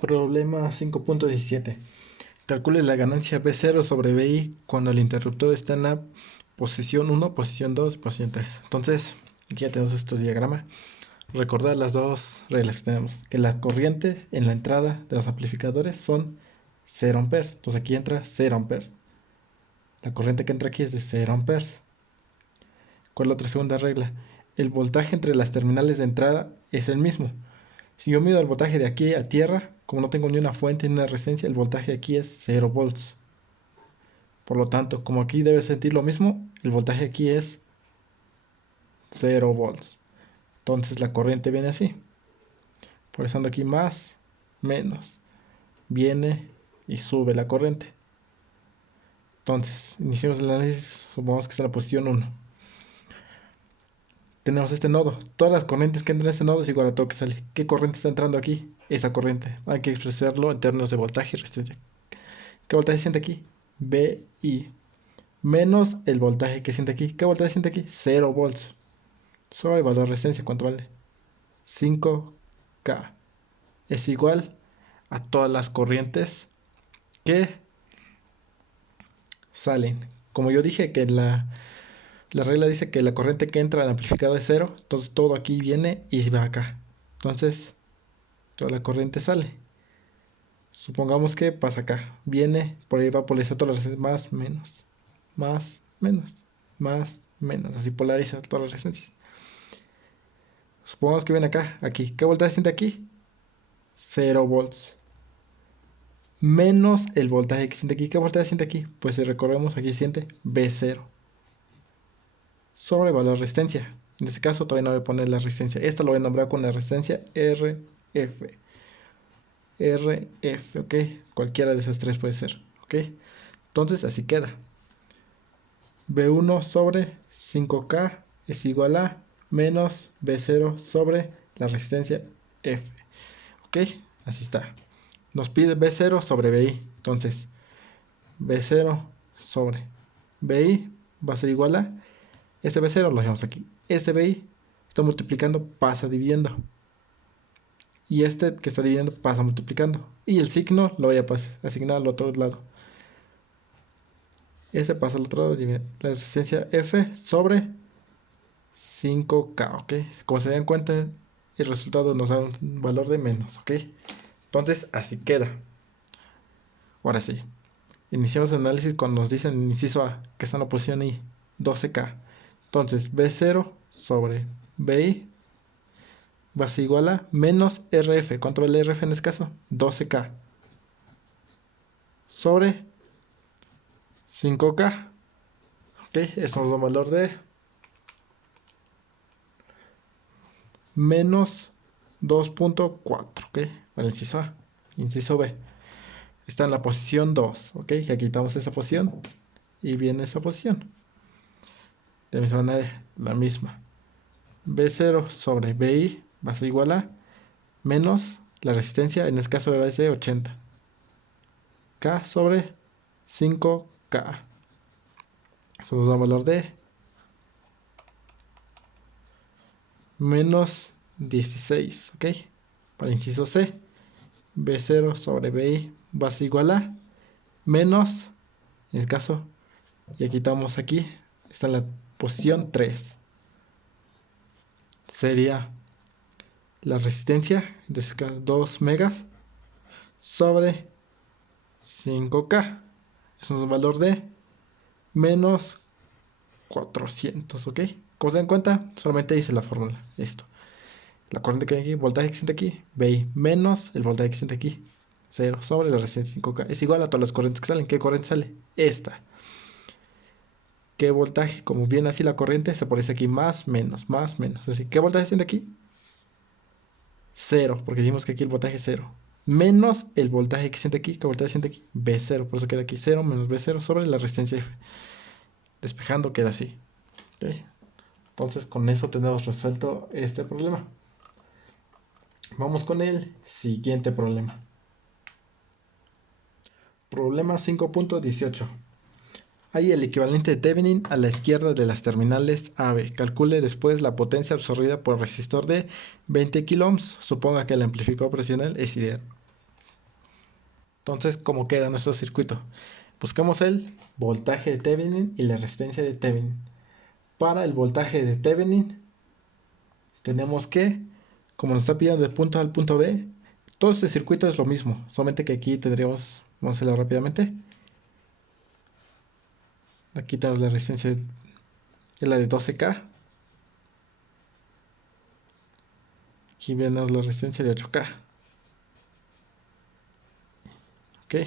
Problema 5.17. Calcule la ganancia B0 sobre BI cuando el interruptor está en la posición 1, posición 2, posición 3. Entonces, aquí ya tenemos estos diagramas. Recordar las dos reglas que tenemos. Que la corriente en la entrada de los amplificadores son 0 amperes. Entonces aquí entra 0 amperes. La corriente que entra aquí es de 0 amperes. ¿Cuál es la otra segunda regla? El voltaje entre las terminales de entrada es el mismo. Si yo mido el voltaje de aquí a tierra, como no tengo ni una fuente ni una resistencia, el voltaje aquí es 0 volts. Por lo tanto, como aquí debe sentir lo mismo, el voltaje aquí es 0 volts. Entonces la corriente viene así. Por eso ando aquí más, menos. Viene y sube la corriente. Entonces, iniciemos el análisis. Supongamos que está en la posición 1. Tenemos este nodo. Todas las corrientes que entran en este nodo es igual a todo que sale. ¿Qué corriente está entrando aquí? Esa corriente. Hay que expresarlo en términos de voltaje y resistencia. ¿Qué voltaje siente aquí? BI. Menos el voltaje que siente aquí. ¿Qué voltaje siente aquí? 0 volts. Sobre el valor de resistencia. ¿Cuánto vale? 5K. Es igual a todas las corrientes que salen. Como yo dije que la regla dice que la corriente que entra al amplificador es 0. Entonces todo aquí viene y va acá. Entonces toda la corriente sale. Supongamos que pasa acá. Viene, por ahí va a polarizar todas las resistencias. Más, menos. Más, menos. Más, menos. Así polariza todas las resistencias. Supongamos que viene acá, aquí. ¿Qué voltaje siente aquí? 0 volts. Menos el voltaje que siente aquí. ¿Qué voltaje siente aquí? Pues si recorremos aquí siente B0. Sobre valor de resistencia. En este caso todavía no voy a poner la resistencia. Esta lo voy a nombrar con la resistencia RF. RF, ok. Cualquiera de esas tres puede ser, ok. Entonces así queda. B1 sobre 5K es igual a menos B0 sobre la resistencia F. Ok, así está. Nos pide B0 sobre BI. Entonces, B0 sobre BI va a ser igual a... Este B0 lo dejamos aquí. Este BI está multiplicando, pasa dividiendo. Y este que está dividiendo pasa multiplicando. Y el signo lo voy a asignar al otro lado. Ese pasa al otro lado. La resistencia F sobre 5K, ¿ok? Como se dan cuenta, el resultado nos da un valor de menos, ¿ok? Entonces, así queda. Ahora sí. Iniciamos el análisis cuando nos dicen en inciso A que está en la posición I, 12K. Entonces, B0 sobre BI va a ser igual a menos RF. ¿Cuánto vale RF en este caso? 12K. Sobre 5K. Ok, eso nos da un valor de menos 2.4. Ok, para el inciso A. Inciso B. Está en la posición 2. Ok, ya quitamos esa posición. Y viene esa posición. De la misma manera, la misma. B0 sobre BI va a ser igual a menos la resistencia, en este caso es de 80. K sobre 5K. Eso nos da un valor de menos 16. ¿Ok? Para el inciso C, B0 sobre BI va a ser igual a menos, en este caso, ya quitamos aquí, está en la posición 3. Sería la resistencia, de 2 megas sobre 5K. Eso es un valor de menos 400, ¿ok? Como se dan cuenta, solamente hice la fórmula. Esto. La corriente que hay aquí, voltaje que siente aquí, BI menos el voltaje que siente aquí, 0 sobre la resistencia 5K. Es igual a todas las corrientes que salen. ¿Qué corriente sale? Esta. ¿Qué voltaje? Como viene así la corriente, se parece aquí más, menos, más, menos. Así, ¿qué voltaje siente aquí? 0, porque dijimos que aquí el voltaje es 0. Menos el voltaje que siente aquí. ¿Qué voltaje siente aquí? B0. Por eso queda aquí 0 menos B0 sobre la resistencia F. Despejando queda así. ¿Okay? Entonces con eso tenemos resuelto este problema. Vamos con el siguiente problema. Problema 5.18. Hay el equivalente de Thevenin a la izquierda de las terminales AB. Calcule después la potencia absorbida por el resistor de 20 kΩ. Suponga que el amplificador operacional es ideal. Entonces, ¿cómo queda nuestro circuito? Buscamos el voltaje de Thevenin y la resistencia de Thevenin. Para el voltaje de Thevenin, tenemos que, como nos está pidiendo del punto A al punto B, todo este circuito es lo mismo, solamente que aquí tendríamos, vamos a hacerlo rápidamente. Aquí tenemos la resistencia, es la de 12K. Aquí vemos la resistencia de 8K. Ok,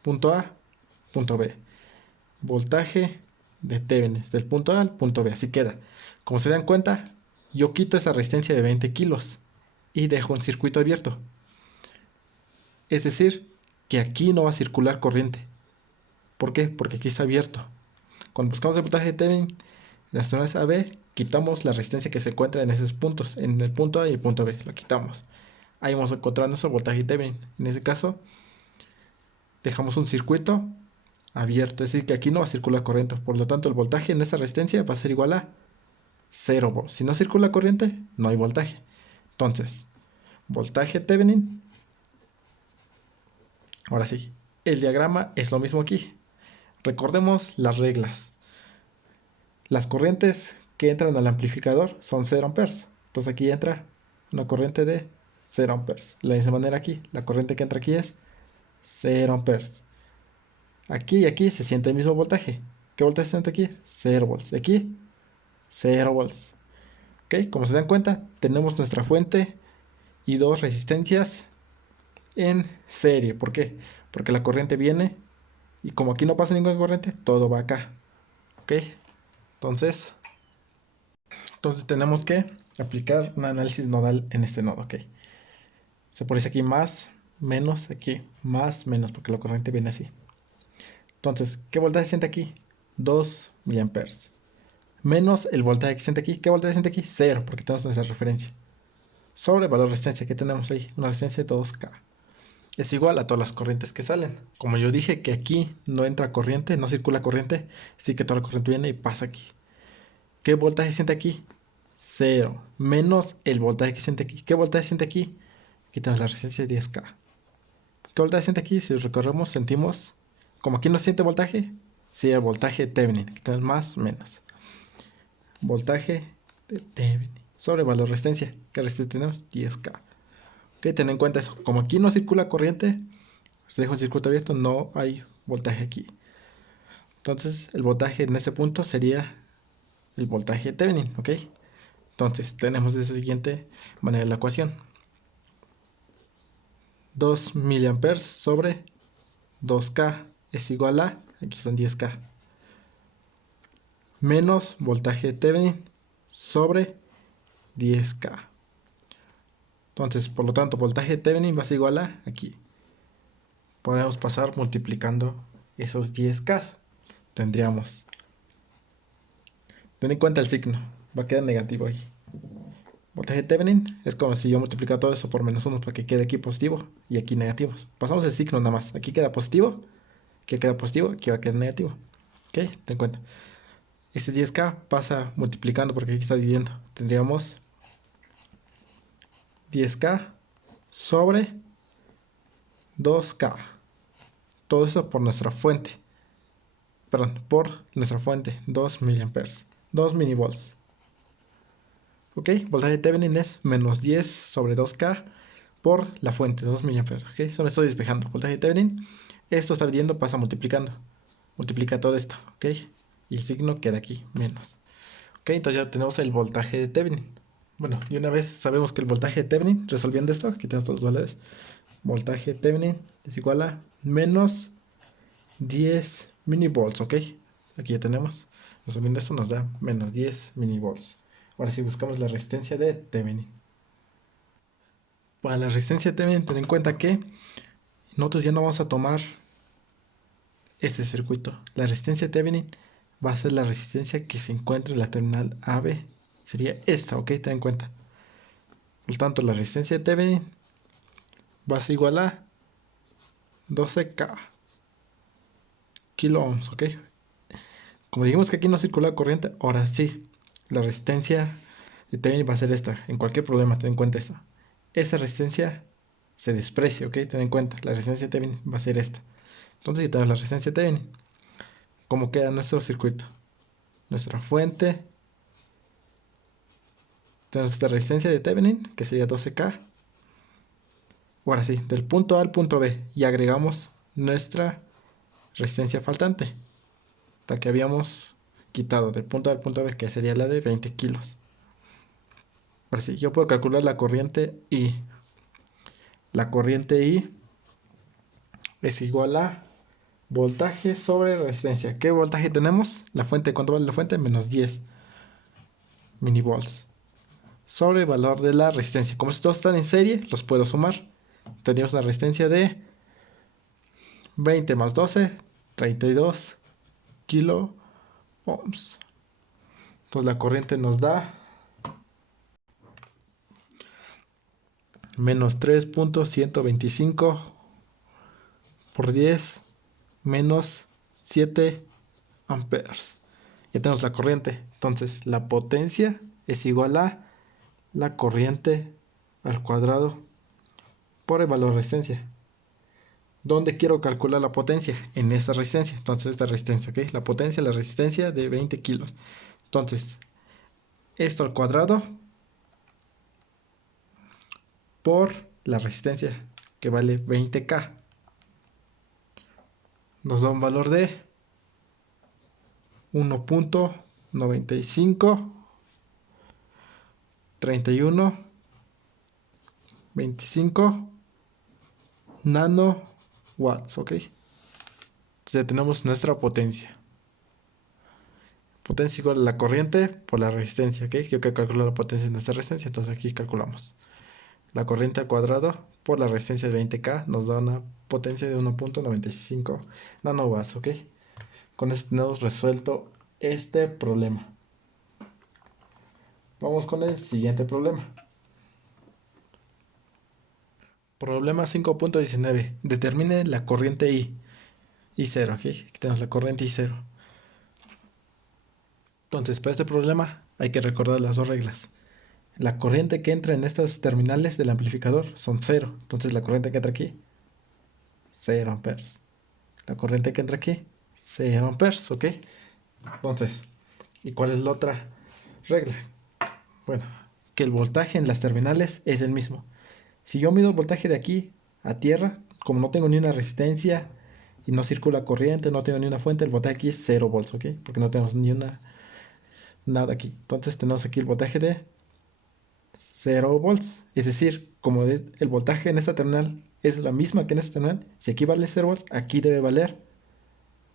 punto A, punto B. Voltaje de Thevenin, del punto A al punto B, así queda. Como se dan cuenta, yo quito esa resistencia de 20 kilos y dejo un circuito abierto. Es decir, que aquí no va a circular corriente. ¿Por qué? Porque aquí está abierto. Cuando buscamos el voltaje de Thevenin, las zonas A, B, quitamos la resistencia que se encuentra en esos puntos, en el punto A y el punto B, la quitamos. Ahí vamos a encontrar nuestro voltaje de Thevenin. En este caso, dejamos un circuito abierto, es decir, que aquí no va a circular corriente. Por lo tanto, el voltaje en esta resistencia va a ser igual a 0 volts. Si no circula corriente, no hay voltaje. Entonces, voltaje Thevenin. Ahora sí, el diagrama es lo mismo aquí. Recordemos las reglas. Las corrientes que entran al amplificador son 0 amperes. Entonces aquí entra una corriente de 0 amperes. De la misma manera aquí, la corriente que entra aquí es 0 amperes. Aquí y aquí se siente el mismo voltaje. ¿Qué voltaje se siente aquí? 0 volts. Aquí, 0 volts. ¿Ok? Como se dan cuenta, tenemos nuestra fuente y dos resistencias en serie. ¿Por qué? Porque la corriente viene y como aquí no pasa ninguna corriente, todo va acá. ¿Ok? Entonces tenemos que aplicar un análisis nodal en este nodo. ¿Ok? Se pone aquí más, menos, aquí más, menos, porque la corriente viene así. Entonces, ¿qué voltaje se siente aquí? 2 miliamperes. Menos el voltaje que se siente aquí. ¿Qué voltaje se siente aquí? 0, porque tenemos nuestra referencia. Sobre el valor de resistencia que tenemos ahí, una resistencia de 2K. Es igual a todas las corrientes que salen. Como yo dije que aquí no entra corriente, no circula corriente, así que toda la corriente viene y pasa aquí. ¿Qué voltaje se siente aquí? 0. Menos el voltaje que se siente aquí. ¿Qué voltaje se siente aquí? Aquí tenemos la resistencia de 10K. ¿Qué voltaje se siente aquí? Si recorremos, sentimos. Como aquí no se siente voltaje, sí, el voltaje Thevenin. Aquí tenemos más, menos. Voltaje de Thevenin. Sobre valor de resistencia. ¿Qué resistencia tenemos? 10K. Ok, ten en cuenta eso. Como aquí no circula corriente, se deja un circuito abierto, no hay voltaje aquí. Entonces, el voltaje en este punto sería el voltaje Thevenin, ¿ok? Entonces, tenemos de esa siguiente manera la ecuación. 2 miliamperes sobre 2K es igual a, aquí son 10K, menos voltaje Thevenin sobre 10K. Entonces, por lo tanto, voltaje Thevenin va a ser igual a aquí. Podemos pasar multiplicando esos 10K. Tendríamos, ten en cuenta el signo, va a quedar negativo ahí. Voltaje Thevenin es como si yo multiplicara todo eso por menos 1 para que quede aquí positivo y aquí negativo. Pasamos el signo nada más. Aquí queda positivo, aquí queda positivo, aquí va a quedar negativo. Ok, ten en cuenta. Este 10K pasa multiplicando porque aquí está dividiendo. Tendríamos 10K sobre 2K. Todo eso por nuestra fuente. Perdón, por nuestra fuente. 2 miliamperes. 2 milivolts. Ok, voltaje de Thevenin es menos 10 sobre 2K por la fuente, 2 miliamperes. Ok, solo estoy despejando. Voltaje de Thevenin. Esto está dividiendo, pasa multiplicando. Multiplica todo esto. Ok, y el signo queda aquí, menos. Ok, entonces ya tenemos el voltaje de Thevenin. Bueno, y una vez sabemos que el voltaje de Thevenin, resolviendo esto, aquí tenemos todos los valores. Voltaje de Thevenin es igual a menos 10 minivolts, ¿ok? Aquí ya tenemos. Resolviendo esto nos da menos 10 minivolts. Ahora sí buscamos la resistencia de Thevenin. Para la resistencia de Thevenin, ten en cuenta que nosotros ya no vamos a tomar este circuito. La resistencia de Thevenin va a ser la resistencia que se encuentra en la terminal AB. Sería esta, ¿ok? Ten en cuenta. Por lo tanto, la resistencia de Thevenin va a ser igual a 12K kilo ohms, ¿ok? Como dijimos que aquí no circula corriente, ahora sí, la resistencia de Thevenin va a ser esta. En cualquier problema, ten en cuenta eso. Esta resistencia se desprecia, ¿ok? Ten en cuenta, la resistencia de Thevenin va a ser esta. Entonces, si tenemos la resistencia de Thevenin, ¿cómo queda nuestro circuito? Nuestra fuente, tenemos esta resistencia de Thevenin, que sería 12K. Ahora sí, del punto A al punto B, y agregamos nuestra resistencia faltante, la que habíamos quitado del punto A al punto B, que sería la de 20 kilos. Ahora sí, yo puedo calcular la corriente I. La corriente I es igual a voltaje sobre resistencia. ¿Qué voltaje tenemos? La fuente, ¿cuánto vale la fuente? Menos 10 milivolts. Sobre el valor de la resistencia. Como estos están en serie, los puedo sumar. Tenemos una resistencia de 20 más 12, 32 kilo ohms. Entonces la corriente nos da menos 3.125 por 10 menos 7 amperes. Ya tenemos la corriente. Entonces la potencia es igual a la corriente al cuadrado por el valor de resistencia. ¿Dónde quiero calcular la potencia? En esta resistencia. Entonces esta resistencia, ¿ok? La potencia, la resistencia de 20 kilos. Entonces, esto al cuadrado por la resistencia, que vale 20K. Nos da un valor de 1.95 31 25 nanowatts, ¿ok? Entonces ya tenemos nuestra potencia. Potencia igual a la corriente por la resistencia, ¿ok? Yo quiero calcular la potencia de nuestra resistencia, entonces aquí calculamos. La corriente al cuadrado por la resistencia de 20K nos da una potencia de 1.95 nanowatts, ¿ok? Con esto tenemos resuelto este problema. Vamos con el siguiente problema. Problema 5.19. Determine la corriente I. I0, ¿ok? Aquí tenemos la corriente I0. Entonces, para este problema hay que recordar las dos reglas. La corriente que entra en estas terminales del amplificador son 0. Entonces, la corriente que entra aquí, 0 amperes. La corriente que entra aquí, 0 amperes, ¿ok? Entonces, ¿y cuál es la otra regla? Bueno, que el voltaje en las terminales es el mismo. Si yo mido el voltaje de aquí a tierra, como no tengo ni una resistencia y no circula corriente, no tengo ni una fuente, el voltaje aquí es 0 volts, ¿ok? Porque no tenemos ni una nada aquí. Entonces tenemos aquí el voltaje de 0 volts. Es decir, como el voltaje en esta terminal es la misma que en esta terminal, si aquí vale 0 volts, aquí debe valer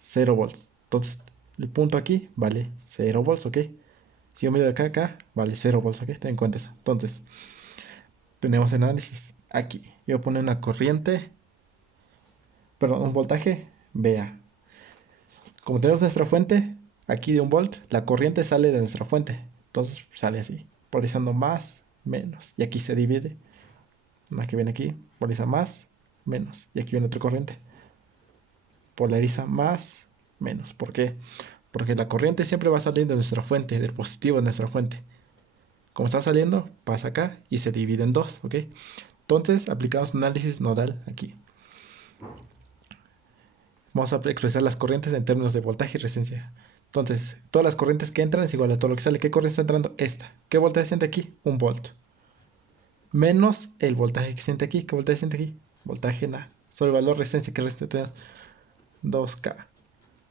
0 volts. Entonces el punto aquí vale 0 volts, ¿ok? Si yo mido de acá a acá, vale 0 volts, ¿ok? Ten en cuenta eso. Entonces, tenemos el análisis aquí. Yo voy a poner una corriente, perdón, un voltaje VA. Como tenemos nuestra fuente aquí de 1 volt, la corriente sale de nuestra fuente. Entonces sale así, polarizando más, menos. Y aquí se divide. Una que viene aquí, polariza más, menos. Y aquí viene otra corriente. Polariza más, menos. ¿Por qué? Porque la corriente siempre va saliendo de nuestra fuente, del positivo de nuestra fuente. Como está saliendo, pasa acá y se divide en dos, ¿ok? Entonces aplicamos análisis nodal aquí. Vamos a expresar las corrientes en términos de voltaje y resistencia. Entonces, todas las corrientes que entran es igual a todo lo que sale. ¿Qué corriente está entrando? Esta. ¿Qué voltaje siente aquí? 1 volt. Menos el voltaje que siente aquí. ¿Qué voltaje siente aquí? Voltaje na. Sobre el valor de resistencia que resta 2K.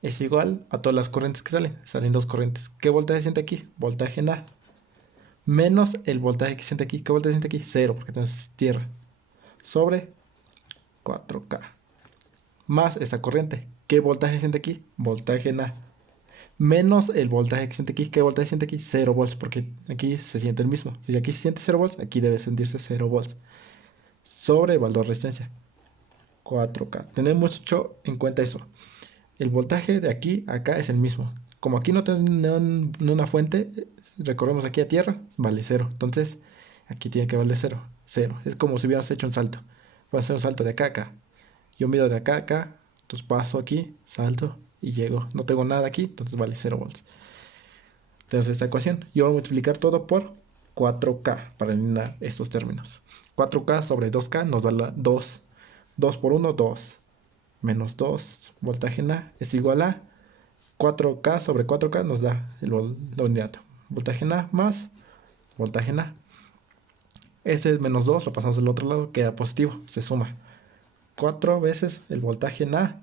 Es igual a todas las corrientes que salen. Salen dos corrientes. ¿Qué voltaje siente aquí? Voltaje na. Menos el voltaje que siente aquí. ¿Qué voltaje siente aquí? 0, porque tenemos tierra. Sobre 4K. Más esta corriente. ¿Qué voltaje siente aquí? Voltaje na. Menos el voltaje que siente aquí. ¿Qué voltaje siente aquí? 0 volts, porque aquí se siente el mismo. Si aquí se siente 0 volts, aquí debe sentirse 0 volts. Sobre el valor de resistencia. 4K. Tenemos mucho en cuenta eso. El voltaje de aquí a acá es el mismo. Como aquí no tenemos una fuente, recorremos aquí a tierra, vale 0. Entonces, aquí tiene que valer 0. 0. Es como si hubiéramos hecho un salto. Voy a hacer un salto de acá a acá. Yo mido de acá a acá, entonces paso aquí, salto y llego. No tengo nada aquí, entonces vale 0 volts. Tenemos esta ecuación. Yo voy a multiplicar todo por 4K para eliminar estos términos. 4K sobre 2K nos da la 2. 2 por 1, 2. Menos 2 voltaje en A es igual a 4K sobre 4K nos da la unidad. Voltaje en A más voltaje en A. Este es menos 2, lo pasamos del otro lado, queda positivo, se suma. 4 veces el voltaje en A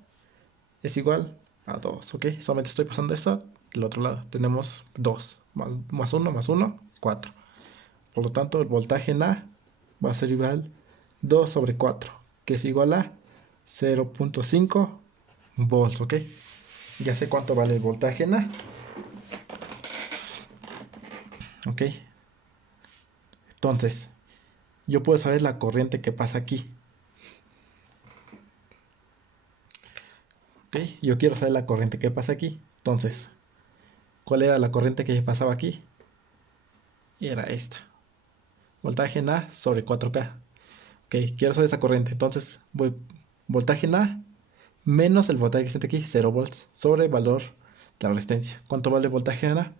es igual a 2, ¿ok? Solamente estoy pasando esto del otro lado. Tenemos 2 más 1 más 1, 4. Por lo tanto, el voltaje en A va a ser igual a 2 sobre 4, que es igual a 0.5 volts, ¿ok? Ya sé cuánto vale el voltaje en A, ¿ok? Entonces, yo puedo saber la corriente que pasa aquí, ¿ok? Yo quiero saber la corriente que pasa aquí. Entonces, ¿cuál era la corriente que pasaba aquí? Era esta. Voltaje en A sobre 4K. Ok, quiero saber esa corriente. Entonces, voy voltaje en A menos el voltaje que está aquí, 0 volts, sobre valor de la resistencia. ¿Cuánto vale el voltaje en A?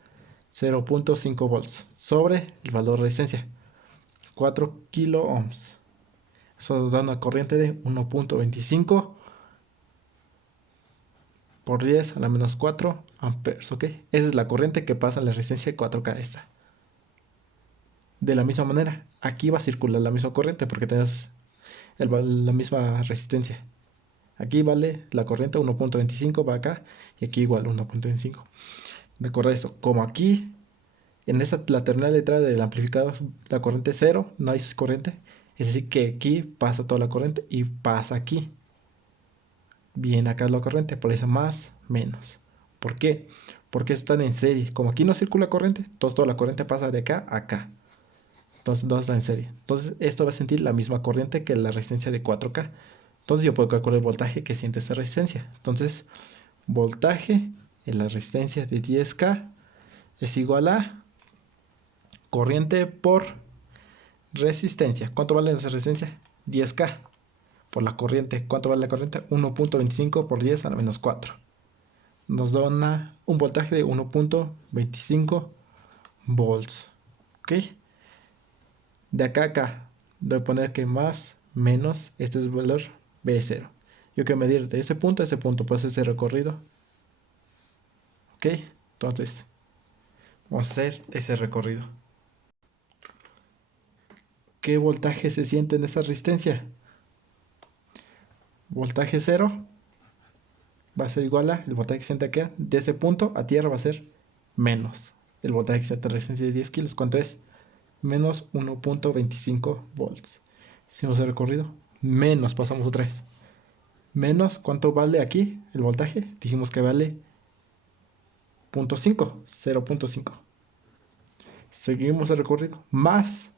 0.5 volts sobre el valor de resistencia, 4 kilo ohms. Eso nos da una corriente de 1.25 por 10 a la menos 4 amperes, ¿ok? Esa es la corriente que pasa en la resistencia de 4K esta. De la misma manera, aquí va a circular la misma corriente porque tenemos la misma resistencia. Aquí vale la corriente 1.25, va acá, y aquí igual 1.25. Recuerda esto, como aquí, en la terminal de entrada del amplificador, la corriente es 0, no hay corriente, es decir que aquí pasa toda la corriente y pasa aquí. Bien, acá es la corriente, por eso más, menos. ¿Por qué? Porque están en serie. Como aquí no circula corriente, entonces toda la corriente pasa de acá a acá. Entonces no está en serie. Entonces esto va a sentir la misma corriente que la resistencia de 4K. Entonces yo puedo calcular el voltaje que siente esta resistencia. Entonces, voltaje en la resistencia de 10K es igual a corriente por resistencia. ¿Cuánto vale esa resistencia? 10K por la corriente. ¿Cuánto vale la corriente? 1.25 por 10 a la menos 4. Nos da un voltaje de 1.25 volts. ¿Ok? De acá a acá, voy a poner que más, menos, este es el valor B0. Yo quiero medir de este punto a este punto, pues ese recorrido. ¿Ok? Entonces, vamos a hacer ese recorrido. ¿Qué voltaje se siente en esta resistencia? Voltaje 0 va a ser igual a el voltaje que se siente aquí. De este punto a tierra va a ser menos. El voltaje que se siente en resistencia de 10 kilos. ¿Cuánto es? Menos 1.25 volts. Hicimos el recorrido. Menos, pasamos otra vez. Menos, ¿cuánto vale aquí el voltaje? Dijimos que vale 0.5. 0.5. Seguimos el recorrido. Más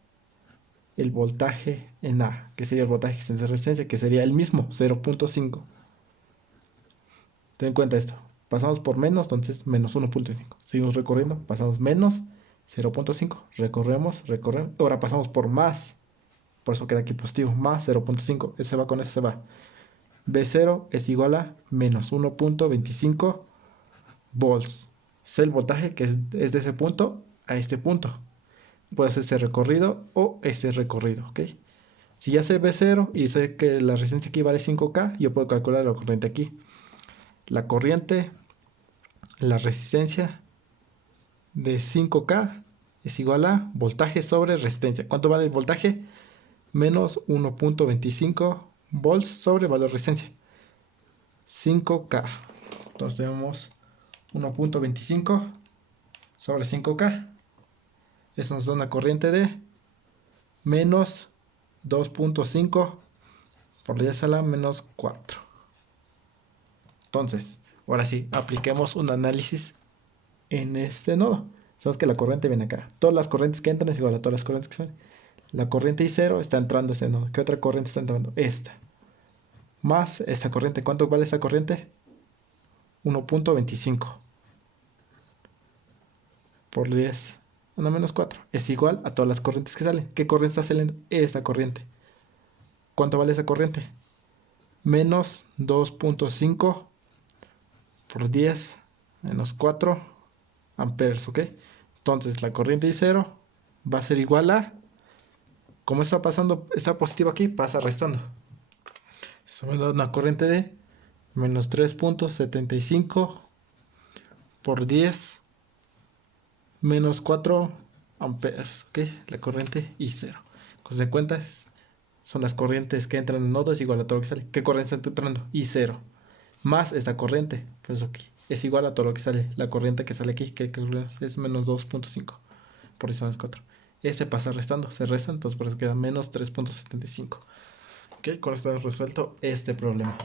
el voltaje en A, que sería el voltaje de resistencia, que sería el mismo, 0.5. Ten en cuenta esto. Pasamos por menos, entonces menos 1.5. Seguimos recorriendo, pasamos menos 0.5. Recorremos. Ahora pasamos por más. Por eso queda aquí positivo. Más 0.5. Ese va con ese se va. B0 es igual a menos 1.25 volts. Es el voltaje que es de ese punto a este punto. Puede ser este recorrido o este recorrido, ¿ok? Si ya sé B0 y sé que la resistencia aquí vale 5K, yo puedo calcular la corriente aquí. La corriente, la resistencia de 5K es igual a voltaje sobre resistencia. ¿Cuánto vale el voltaje? Menos 1.25 volts sobre valor de resistencia. 5K. Entonces tenemos 1.25 sobre 5K. Eso nos da una corriente de menos 2.5 por 10 a la menos 4. Entonces, ahora sí, apliquemos un análisis en este nodo. Sabes que la corriente viene acá. Todas las corrientes que entran es igual a todas las corrientes que salen. La corriente I0 está entrando a este nodo. ¿Qué otra corriente está entrando? Esta. Más esta corriente. ¿Cuánto vale esta corriente? 1.25 por 10 a la menos 4. Es igual a todas las corrientes que salen. ¿Qué corriente está saliendo? Esta corriente. ¿Cuánto vale esa corriente? Menos 2.5 por 10 menos 4 amperes, ¿ok? Entonces la corriente I0 va a ser igual a Como está pasando, está positivo aquí, pasa restando. Eso me da una corriente de menos 3.75 por 10 menos 4 amperes, ¿ok? La corriente y 0. Cosa de cuentas, son las corrientes que entran en nodo, es igual a todo lo que sale. ¿Qué corriente está entrando? I0. Más esta corriente, pues aquí, es igual a todo lo que sale. La corriente que sale aquí, que es menos 2.5 por 10 menos 4. Ese pasa restando, se resta, entonces por eso queda menos 3.75. Ok, con esto hemos resuelto este problema.